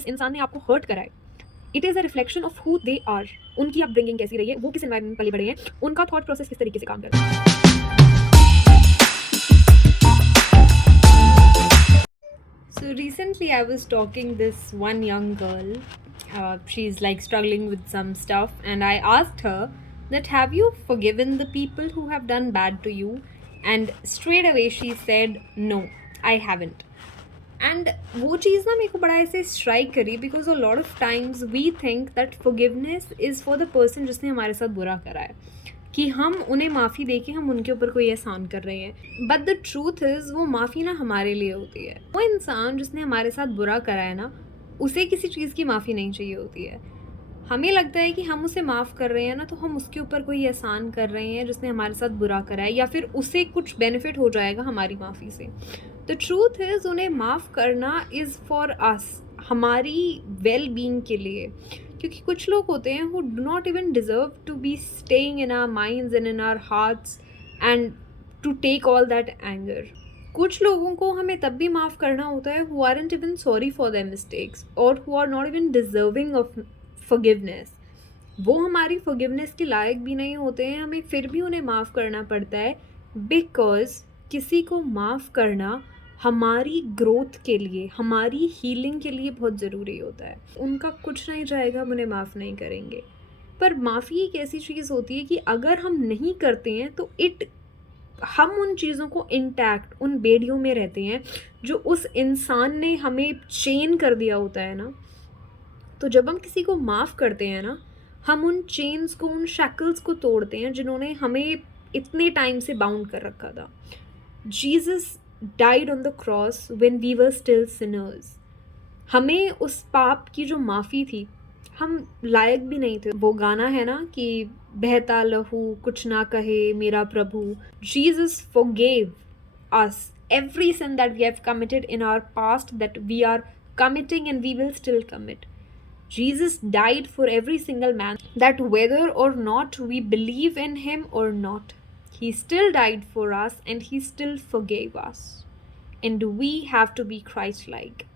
जिस इंसान ने आपको हर्ट करा है, it is a reflection of who they are. उनकी अपब्रिंगिंग कैसी रही है, वो किस एनवायरनमेंट में पले बड़े हैं, उनका थॉट प्रोसेस किस तरीके से काम करता है। So recently I was talking this one young girl. She's like struggling with some stuff, and I asked her that have you forgiven the people who have done bad to you? And straight away she said no, I haven't. And वो चीज़ ना मेरे को बड़ा ऐसे strike करी because a lot of times we think that forgiveness is for the person जिसने हमारे साथ बुरा करा है, कि हम उन्हें माफ़ी दे के हम उनके ऊपर कोई एहसान कर रहे हैं। बट द ट्रूथ इज़ वो माफ़ी ना हमारे लिए होती है। वो इंसान जिसने हमारे साथ बुरा करा है ना, उसे किसी चीज़ की माफ़ी नहीं चाहिए होती है। हमें लगता है कि हम उसे माफ़ कर रहे हैं ना, तो हम उसके ऊपर कोई एहसान कर रहे हैं जिसने हमारे साथ बुरा करा है, या फिर उसे कुछ बेनिफिट हो जाएगा हमारी माफ़ी से। द ट्रूथ इज़ उन्हें माफ़ करना इज़ फॉर अस, हमारी वेल बीइंग के लिए। क्योंकि कुछ लोग होते हैं who do not even deserve to be staying in our minds and in our hearts and to take all that anger. कुछ लोगों को हमें तब भी माफ़ करना होता है who aren't even sorry for their mistakes और who are not even deserving of forgiveness. वो हमारी फॉरगिवनेस के लायक भी नहीं होते हैं, हमें फिर भी उन्हें माफ़ करना पड़ता है, बिकॉज़ किसी को माफ़ करना हमारी ग्रोथ के लिए, हमारी हीलिंग के लिए बहुत ज़रूरी होता है। उनका कुछ नहीं जाएगा, हम उन्हें माफ़ नहीं करेंगे। पर माफ़ी एक ऐसी चीज़ होती है कि अगर हम नहीं करते हैं तो हम उन चीज़ों को इंटैक्ट, उन बेड़ियों में रहते हैं जो उस इंसान ने हमें चेन कर दिया होता है ना। तो जब हम किसी को माफ़ करते हैं ना, हम उन चेन्स को, उन शैकल्स को तोड़ते हैं जिन्होंने हमें इतने टाइम से बाउंड कर रखा था। Jesus died on the cross when we were still sinners. हमें उस पाप की जो माफ़ी थी, हम लायक भी नहीं थे। वो गाना है ना कि बहता लहू कुछ ना कहे मेरा प्रभु। Jesus forgave us every sin that we have committed in our past, that we are committing and we will still commit. Jesus died for every single man, that whether or not we believe in him or not, he still died for us and he still forgave us. And we have to be Christ-like.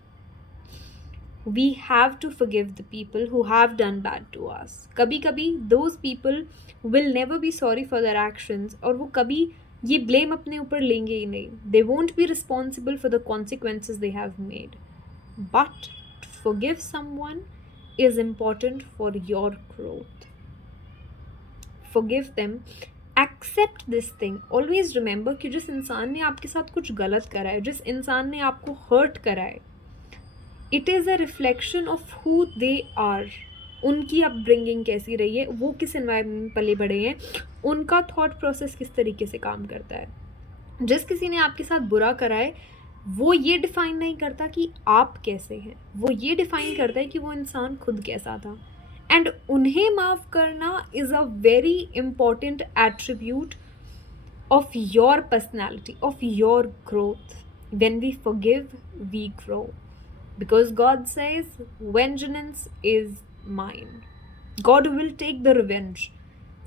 We have to forgive the people who have done bad to us. कभी कभी those people will never be sorry for their actions, और वो कभी ये blame अपने ऊपर लेंगे ही नहीं. They won't be responsible for the consequences they have made. But to forgive someone is important for your growth. Forgive them. Accept this thing. Always remember कि जिस इंसान ने आपके साथ कुछ गलत करा है, जिस इंसान ने आपको हर्ट करा है, it is a reflection of who they are. उनकी अपब्रिंगिंग कैसी रही है, वो किस एनवायरनमेंट में पले बड़े हैं, उनका थॉट प्रोसेस किस तरीके से काम करता है। जिस किसी ने आपके साथ बुरा करा है, वो ये डिफ़ाइन नहीं करता कि आप कैसे हैं, वो ये डिफ़ाइन करता है कि वो इंसान खुद कैसा था। एंड उन्हें माफ़ करना is a very important attribute of your personality, of your growth. When we forgive, we grow. Because God says, vengeance is mine. God will take the revenge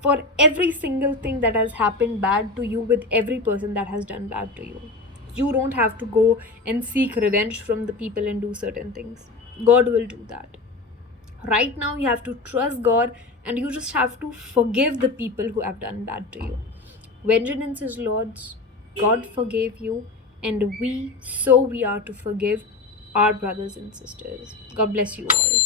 for every single thing that has happened bad to you with every person that has done bad to you. You don't have to go and seek revenge from the people and do certain things. God will do that. Right now, you have to trust God and you just have to forgive the people who have done bad to you. Vengeance is Lord's. God forgave you, and we are to forgive our brothers and sisters. God bless you all.